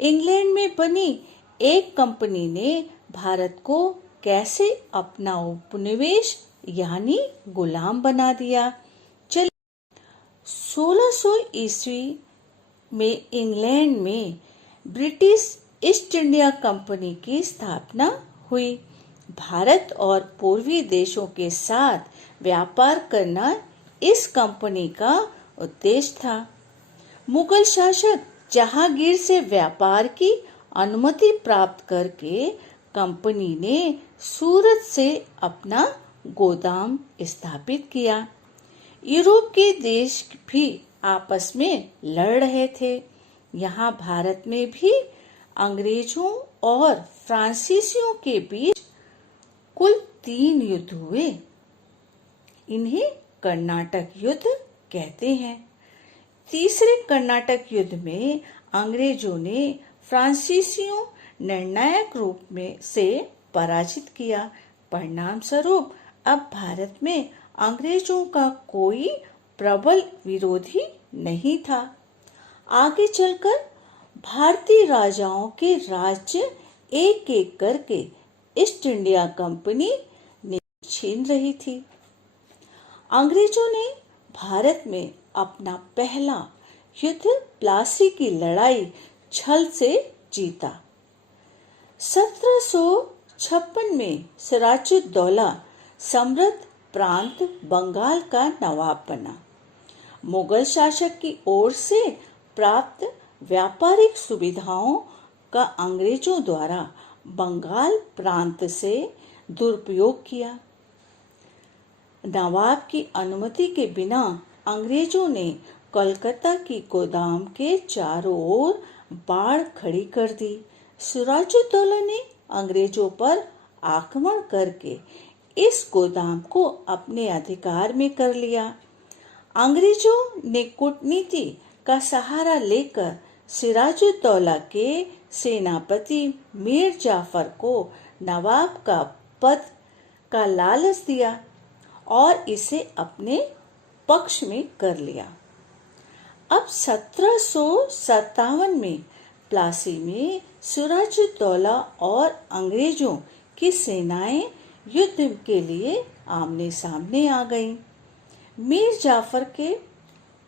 England में बनी एक कंपनी ने भारत को कैसे अपना उपनिवेश यानी गुलाम बना दिया। चलिए 1600 ईस्वी में इंग्लैंड में ब्रिटिश ईस्ट इंडिया कंपनी की स्थापना हुई। भारत और पूर्वी देशों के साथ व्यापार करना इस कंपनी का उद्देश्य था। मुगल शासक जहांगीर से व्यापार की अनुमति प्राप्त करके कंपनी ने सूरत से अपना गोदाम स्थापित किया। यूरोप के देश भी आपस में लड़ रहे थे। यहाँ भारत में भी अंग्रेजों और फ्रांसीसियों के बीच कुल 3 युद्ध हुए। इन्हें कर्नाटक युद्ध कहते हैं। तीसरे कर्नाटक युद्ध में अंग्रेजों ने फ्रांसीसियों निर्णायक रूप में से पराजित किया। परिणाम स्वरूप अब भारत में अंग्रेजों का कोई प्रबल विरोधी नहीं था। आगे चलकर भारतीय राजाओं के राज्य एक एक करके ईस्ट इंडिया कंपनी ने छीन रही थी। अंग्रेजों ने भारत में अपना पहला युद्ध प्लासी की लड़ाई छल से जीता। 1756 में सिराजुद्दौला समृद्ध प्रांत बंगाल का नवाब बना। मुगल शासक की ओर से प्राप्त व्यापारिक सुविधाओं का अंग्रेजों द्वारा बंगाल प्रांत से दुरुपयोग किया। नवाब की अनुमति के बिना अंग्रेजों ने कलकत्ता की गोदाम के चारों ओर बाड़ खड़ी कर दी। सिराजुद्दौला ने अंग्रेजों पर आक्रमण करके इस गोदाम को अपने अधिकार में कर लिया। अंग्रेजों ने कूटनीति का सहारा लेकर सिराजुद्दौला के सेनापति मीर जाफर को नवाब का पद का लालच दिया और इसे अपने पक्ष में कर लिया। अब 1757 में प्लासी में सिराजुद्दौला और अंग्रेजों की सेनाएं युद्ध के लिए आमने सामने आ गईं। मीर जाफर के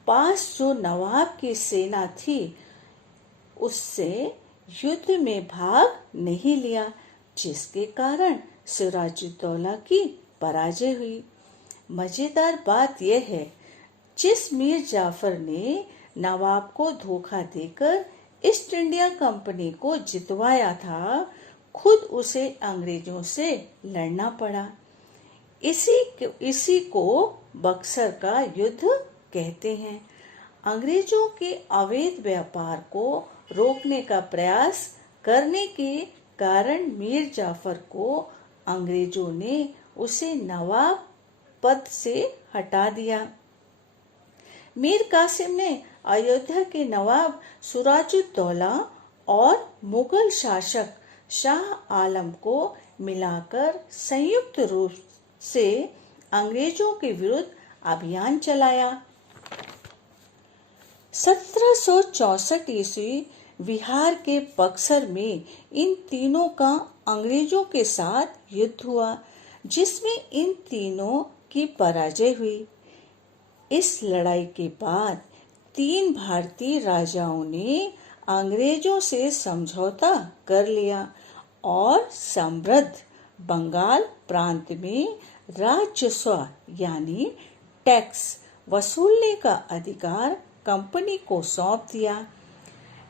पास जो नवाब की सेना थी उससे युद्ध में भाग नहीं लिया, जिसके कारण सिराजुद्दौला की पराजय हुई। मजेदार बात यह है, जिस मीर जाफर ने नवाब को धोखा देकर ईस्ट इंडिया कंपनी को जितवाया था, खुद उसे अंग्रेजों से लड़ना पड़ा। इसी को बक्सर का युद्ध कहते हैं। अंग्रेजों के अवैध व्यापार को रोकने का प्रयास करने के कारण मीर जाफर को अंग्रेजों ने उसे नवाब पद से हटा दिया। मीर कासिम ने अयोध्या के नवाब सिराजुद्दौला और मुगल शासक शाह आलम को मिलाकर संयुक्त रूप से अंग्रेजों के विरुद्ध अभियान चलाया। 1764 ईस्वी बिहार के बक्सर में इन तीनों का अंग्रेजों के साथ युद्ध हुआ, जिसमें इन तीनों की पराजय हुई। इस लड़ाई के बाद 3 भारतीय राजाओं ने अंग्रेजों से समझौता कर लिया और समृद्ध बंगाल प्रांत में राजस्व यानी टैक्स वसूलने का अधिकार कंपनी को सौंप दिया।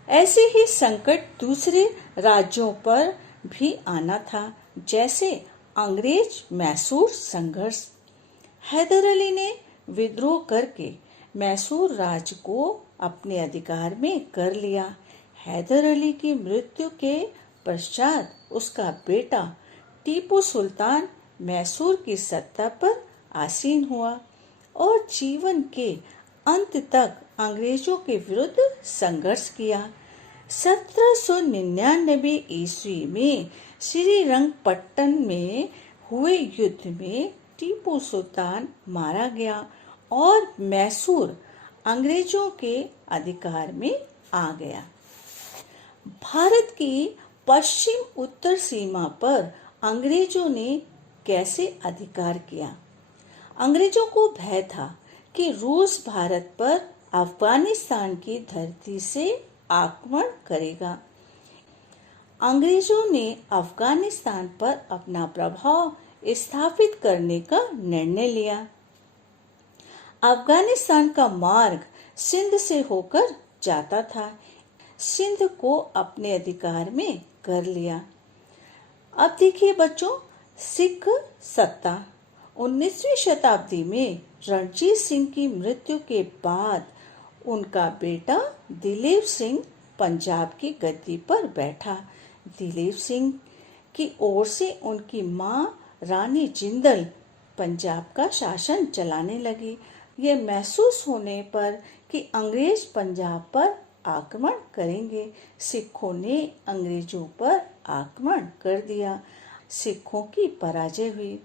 ऐसे ही संकट दूसरे राज्यों पर भी आना था, जैसे अंग्रेज मैसूर संघर्ष। हैदर अली ने विद्रोह करके मैसूर राज्य को अपने अधिकार में कर लिया। हैदर अली की मृत्यु के पश्चात उसका बेटा टीपू सुल्तान मैसूर की सत्ता पर आसीन हुआ और जीवन के अंत तक अंग्रेजों के विरुद्ध संघर्ष किया। 1799 ईस्वी में श्रीरंगपट्टन में हुए युद्ध में टीपू सुल्तान मारा गया और मैसूर अंग्रेजों के अधिकार में आ गया। भारत की पश्चिम उत्तर सीमा पर अंग्रेजों ने कैसे अधिकार किया? अंग्रेजों को भय था कि रूस भारत पर अफगानिस्तान की धरती से आक्रमण करेगा। अंग्रेजों ने अफगानिस्तान पर अपना प्रभाव स्थापित करने का निर्णय लिया। अफगानिस्तान का मार्ग सिंध से होकर जाता था। सिंध को अपने अधिकार में कर लिया। अब देखिए बच्चों, सिख सत्ता 19वीं शताब्दी में रणजीत सिंह की मृत्यु के बाद उनका बेटा दिलीप सिंह पंजाब की गद्दी पर बैठा। दिलीप सिंह की ओर से उनकी मां रानी जिंदल पंजाब का शासन चलाने लगी। ये महसूस होने पर कि अंग्रेज पंजाब पर आक्रमण करेंगे, सिखों ने अंग्रेजों पर आक्रमण कर दिया। सिखों की पराजय हुई।